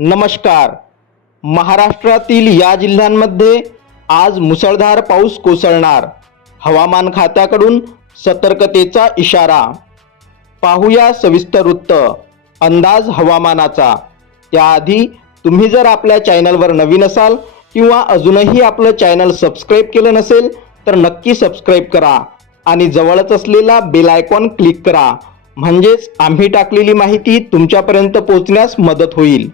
नमस्कार. महाराष्ट्रातील या जिल्ह्यांमध्ये आज मुसळधार पाऊस कोसळणार. हवामान खात्याकडून सतर्कतेचा इशारा. पाहूया सविस्तर वृत्त. अंदाज हवामानाचा. त्याआधी तुम्ही जर आपल्या चॅनलवर नवीन असाल किंवा अजूनही आपलं चॅनल सबस्क्राईब केलं नसेल तर नक्की सबस्क्राईब करा आणि जवळच असलेला बेल आयकॉन क्लिक करा. म्हणजेच आम्ही टाकलेली माहिती तुमच्यापर्यंत पोहोचण्यास मदत होईल.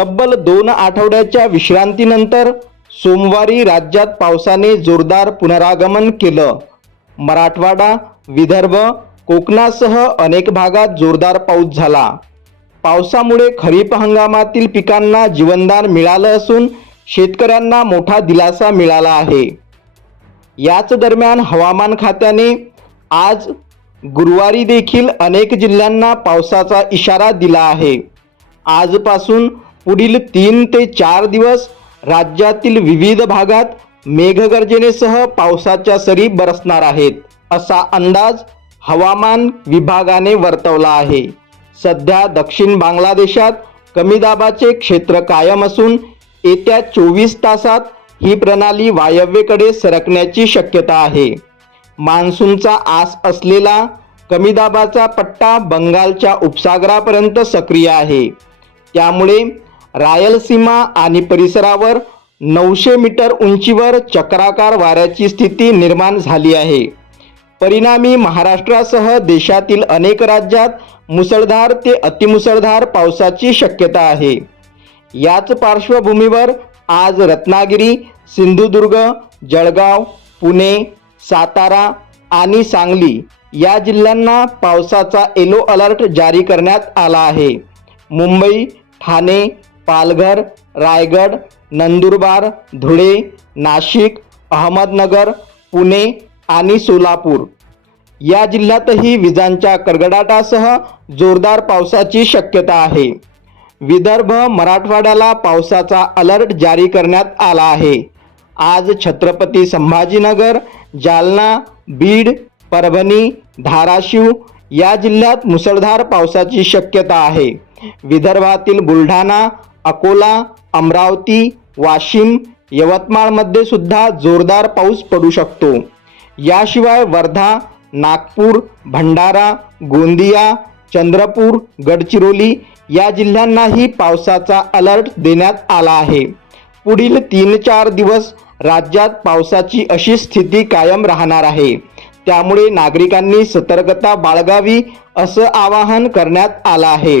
तब्बल दोन आठवड्याच्या विश्रांतीनंतर सोमवारी राज्यात पावसाने जोरदार पुनरागमन केलं. मराठवाडा विदर्भ कोकणासह अनेक भागात जोरदार पाऊस झाला. पावसामुळे खरीप हंगामातील पिकांना जीवनदान मिळालं असून शेतकऱ्यांना मोठा दिलासा मिळाला आहे. याच दरम्यान हवामान खात्याने आज गुरुवारी देखील अनेक जिल्ह्यांना पावसाचा इशारा दिला आहे. आजपासून पुढील तीन ते चार दिवस राज्यातील विविध भागात मेघगर्जनेसह पावसाच्या सरी बरसणार आहेत असा अंदाज हवामान विभागाने वर्तवला आहे. सध्या दक्षिण बांगलादेशात कमी दाबाचे क्षेत्र कायम असून येत्या चोवीस तासात ही प्रणाली वायव्येकडे सरकण्याची शक्यता आहे. मान्सूनचा आस असलेला कमी दाबाचा पट्टा बंगालच्या उपसागरापर्यंत सक्रिय आहे. त्यामुळे रायलसीमा आणि परिसरावर नऊशे मीटर उंचीवर चक्राकार वाऱ्याची स्थिती निर्माण झाली आहे. परिणामी महाराष्ट्रासह देशातील अनेक राज्यात मुसळधार ते अतिमुसळधार पावसाची शक्यता आहे. याच पार्श्वभूमीवर आज रत्नागिरी सिंधुदुर्ग जळगाव पुणे सातारा आणि सांगली या जिल्ह्यांना पावसाचा येलो अलर्ट जारी करण्यात आला आहे. मुंबई ठाणे पालघर रायगड नंदुरबार धुळे नाशिक अहमदनगर पुणे आणि सोलापूर. या जिल्ह्यातही विजांच्या कडकडाटासह जोरदार पावसाची शक्यता आहे. विदर्भ मराठवाड्याला पावसाचा अलर्ट जारी करण्यात आला आहे. आज छत्रपती संभाजीनगर जालना बीड परभणी धाराशिव या जिल्ह्यात मुसळधार पावसाची शक्यता आहे. विदर्भातील बुलढाणा अकोला अमरावती वाशिम यवतमाळमध्ये सुद्धा जोरदार पाऊस पडू शकतो. याशिवाय वर्धा नागपूर भंडारा गोंदिया चंद्रपूर गडचिरोली या जिल्ह्यांनाही पावसाचा अलर्ट देण्यात आला आहे. पुढील तीन चार दिवस राज्यात पावसाची अशी स्थिती कायम राहणार आहे. त्यामुळे नागरिकांनी सतर्कता बाळगावी असं आवाहन करण्यात आलं आहे.